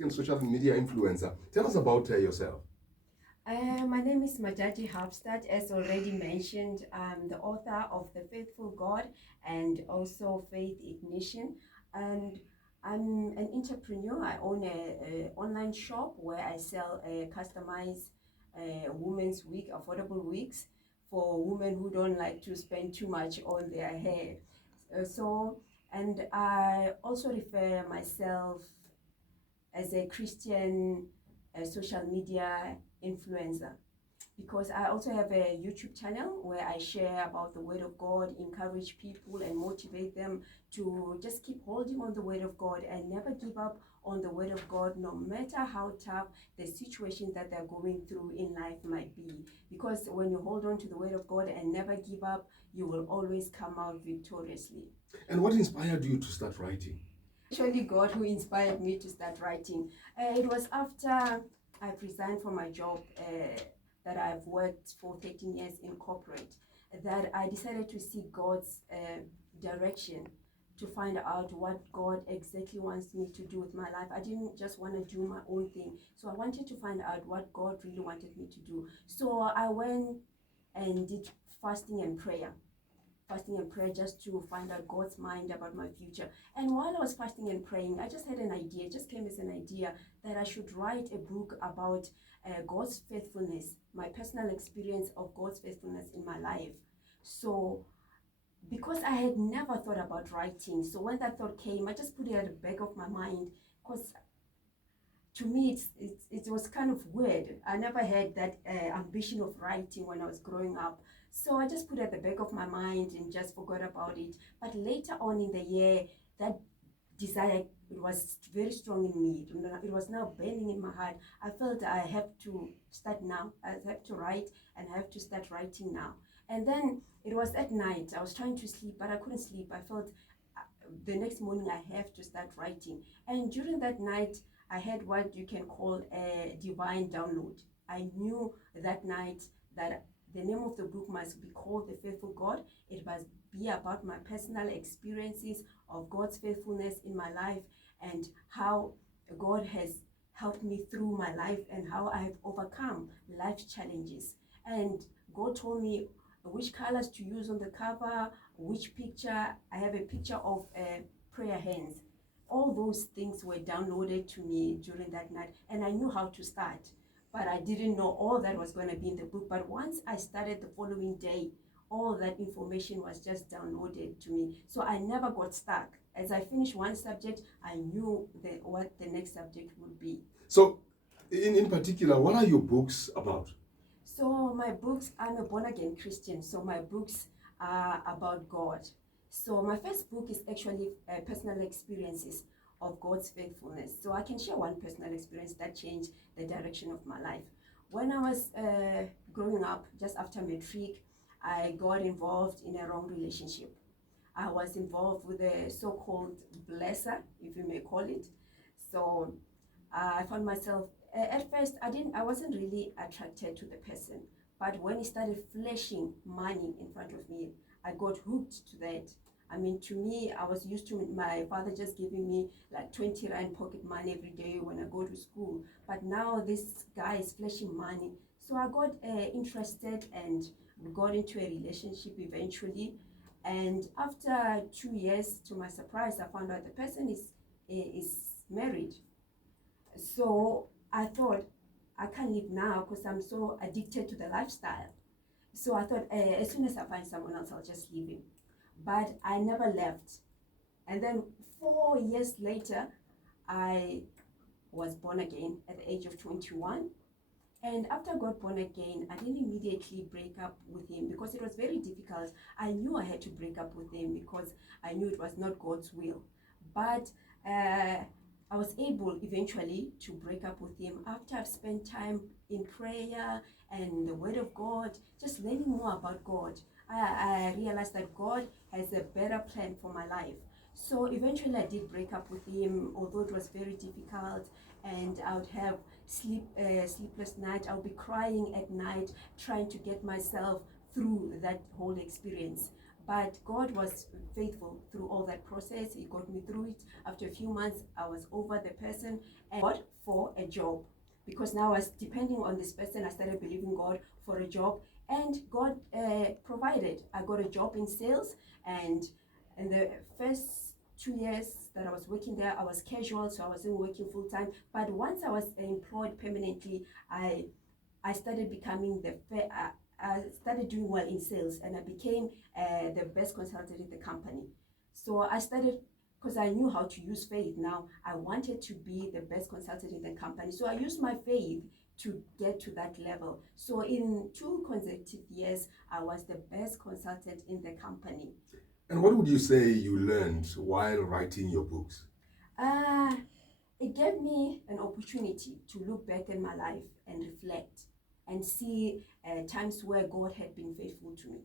and social media influencer. Tell us about yourself. My name is Majaji Hafstad. As already mentioned, I'm the author of The Faithful God and also Faith Ignition. And I'm an entrepreneur. I own a online shop where I sell customized women's wig, affordable wigs for women who don't like to spend too much on their hair. And I also refer myself as a Christian social media influencer because I also have a YouTube channel where I share about the Word of God, encourage people, and motivate them to just keep holding on the Word of God and never give up on the Word of God, no matter how tough the situation that they're going through in life might be. Because when you hold on to the Word of God and never give up, you will always come out victoriously. And what inspired you to start writing? Actually, God who inspired me to start writing. It was after I've resigned from my job that I've worked for 13 years in corporate that I decided to seek God's direction to find out what God exactly wants me to do with my life. I didn't just want to do my own thing. So I wanted to find out what God really wanted me to do. So I went and did fasting and prayer just to find out God's mind about my future. And while I was fasting and praying, I just had an idea, it just came as an idea that I should write a book about God's faithfulness, my personal experience of God's faithfulness in my life. So, because I had never thought about writing, so when that thought came, I just put it at the back of my mind because to me it was kind of weird. I never had that ambition of writing when I was growing up, so I just put it at the back of my mind and just forgot about it. But later on in the year, that desire, it was very strong in me. It was now burning in my heart. I felt I have to start now. I have to write, and I have to start writing now. And then it was at night. I was trying to sleep, but I couldn't sleep. I felt the next morning I have to start writing. And during that night, I had what you can call a divine download. I knew that night that the name of the book must be called The Faithful God. It must be about my personal experiences of God's faithfulness in my life and how God has helped me through my life and how I have overcome life challenges. And God told me which colors to use on the cover, which picture. I have a picture of prayer hands. All those things were downloaded to me during that night, and I knew how to start, but I didn't know all that was going to be in the book. But once I started the following day, all that information was just downloaded to me, so I never got stuck. As I finished one subject, I knew what the next subject would be. So, in particular, what are your books about? So my books, I'm a born again Christian, so my books are about God. So my first book is actually personal experiences of God's faithfulness. So I can share one personal experience that changed the direction of my life. When I was growing up, just after matric, I got involved in a wrong relationship. I was involved with a so-called blesser, if you may call it. So I found myself at first I wasn't really attracted to the person, but when he started flashing money in front of me, I got hooked to that. I mean, to me, I was used to my father just giving me like 20 rand pocket money every day when I go to school. But now this guy is flashing money. So I got interested and we got into a relationship eventually. And after 2 years, to my surprise, I found out the person is married. So I thought, I can't live now because I'm so addicted to the lifestyle. So I thought, as soon as I find someone else, I'll just leave him. But I never left. And then 4 years later, I was born again at the age of 21. And after I got born again, I didn't immediately break up with him because it was very difficult. I knew I had to break up with him because I knew it was not God's will. But I was able eventually to break up with him after I've spent time in prayer and the Word of God, just learning more about God. I realized that God has a better plan for my life. So eventually I did break up with him, although it was very difficult, and I would have sleepless night. I'll be crying at night, trying to get myself through that whole experience. But God was faithful through all that process. He got me through it. After a few months, I was over the person and God for a job. Because now I was depending on this person, I started believing God for a job. And God provided. I got a job in sales, and in the first 2 years that I was working there, I was casual, so I wasn't working full time. But once I was employed permanently, I started becoming I started doing well in sales, and I became the best consultant in the company. So I started, because I knew how to use faith. Now I wanted to be the best consultant in the company. So I used my faith to get to that level. So in 2 consecutive years, I was the best consultant in the company. And what would you say you learned while writing your books? It gave me an opportunity to look back in my life and reflect and see times where God had been faithful to me.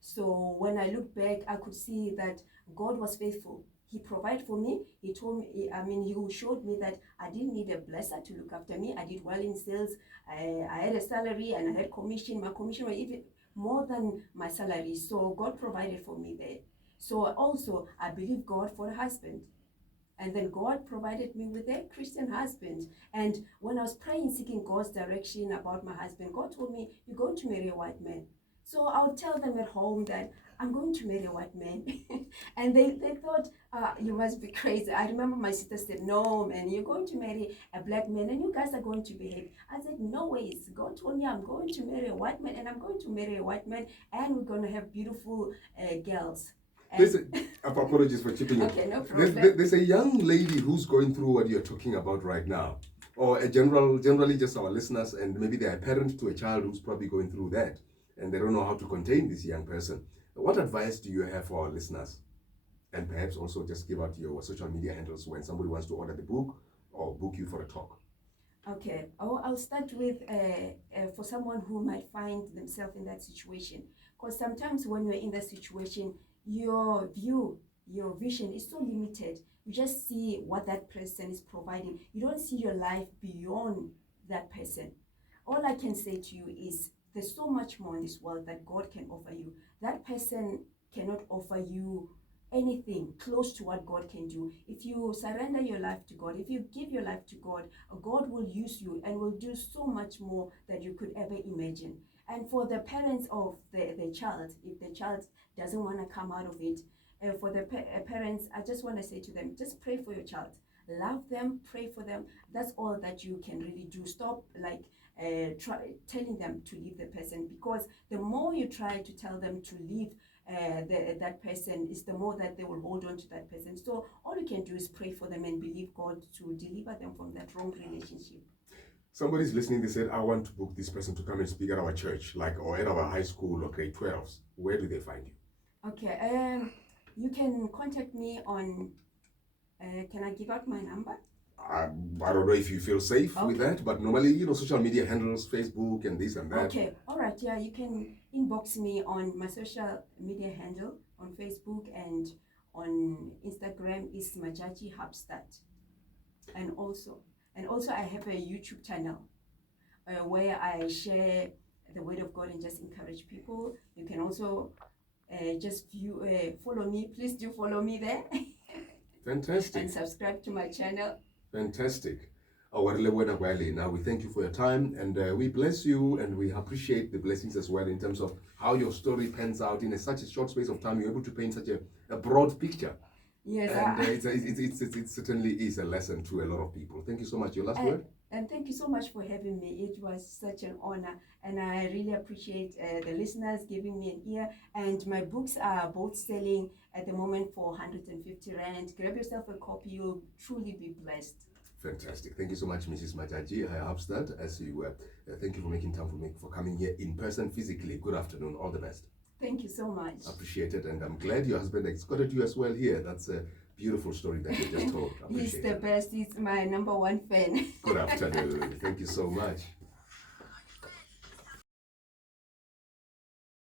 So when I look back, I could see that God was faithful. He provided for me. He told me, he showed me that I didn't need a blesser to look after me. I did well in sales. I had a salary and I had commission. My commission was even more than my salary. So God provided for me there. So also, I believe God for a husband. And then God provided me with a Christian husband. And when I was praying, seeking God's direction about my husband, God told me, you're going to marry a white man. So I'll tell them at home that I'm going to marry a white man. And they thought, you must be crazy. I remember my sister said, no, man, you're going to marry a black man and you guys are going to behave. I said, no ways. God told me I'm going to marry a white man, and I'm going to marry a white man, and we're going to have beautiful girls. Apologies for chipping in. Okay, no problem. There's a young lady who's going through what you're talking about right now, or generally just our listeners, and maybe they're a parent to a child who's probably going through that, and they don't know how to contain this young person. What advice do you have for our listeners? And perhaps also just give out your social media handles when somebody wants to order the book or book you for a talk. Okay, I'll start with for someone who might find themselves in that situation. Because sometimes when you're in that situation, your vision is so limited. You just see what that person is providing. You don't see your life beyond that person. All I can say to you is there's so much more in this world that God can offer you. That person cannot offer you anything close to what God can do. If you surrender your life to God, if you give your life to God, God will use you and will do so much more than you could ever imagine. And for the parents of the child, if the child doesn't want to come out of it, for the parents, I just want to say to them, just pray for your child. Love them, pray for them. That's all that you can really do. Stop telling them to leave the person, because the more you try to tell them to leave that person, is the more that they will hold on to that person. So all you can do is pray for them and believe God to deliver them from that wrong relationship. Somebody's listening, they said, I want to book this person to come and speak at our church, or at our high school or grade 12s. Where do they find you? Okay, you can contact me on, can I give out my number? I don't know if you feel safe with that, but normally, social media handles, Facebook and this and that. Okay, all right, yeah, you can inbox me on my social media handle on Facebook, and on Instagram is Majaji Hubstadt. And also I have a YouTube channel where I share the word of God and just encourage people. You can also just follow me. Please do follow me there. Fantastic. And subscribe to my channel. Fantastic. Now we thank you for your time, and we bless you, and we appreciate the blessings as well in terms of how your story pans out in such a short space of time. You're able to paint such a broad picture. Yes, and it certainly is a lesson to a lot of people. Thank you so much. Your last word? And thank you so much for having me. It was such an honor, and I really appreciate the listeners giving me an ear. And my books are both selling at the moment for 150 Rand. Grab yourself a copy. You'll truly be blessed. Fantastic. Thank you so much, Mrs. Majaji. I hope that as you thank you for making time for coming here in person physically. Good afternoon. All the best. Thank you so much. Appreciate it, and I'm glad your husband escorted you as well here. That's a beautiful story that you just told. He's the best. He's my #1 fan. Good afternoon. Thank you so much.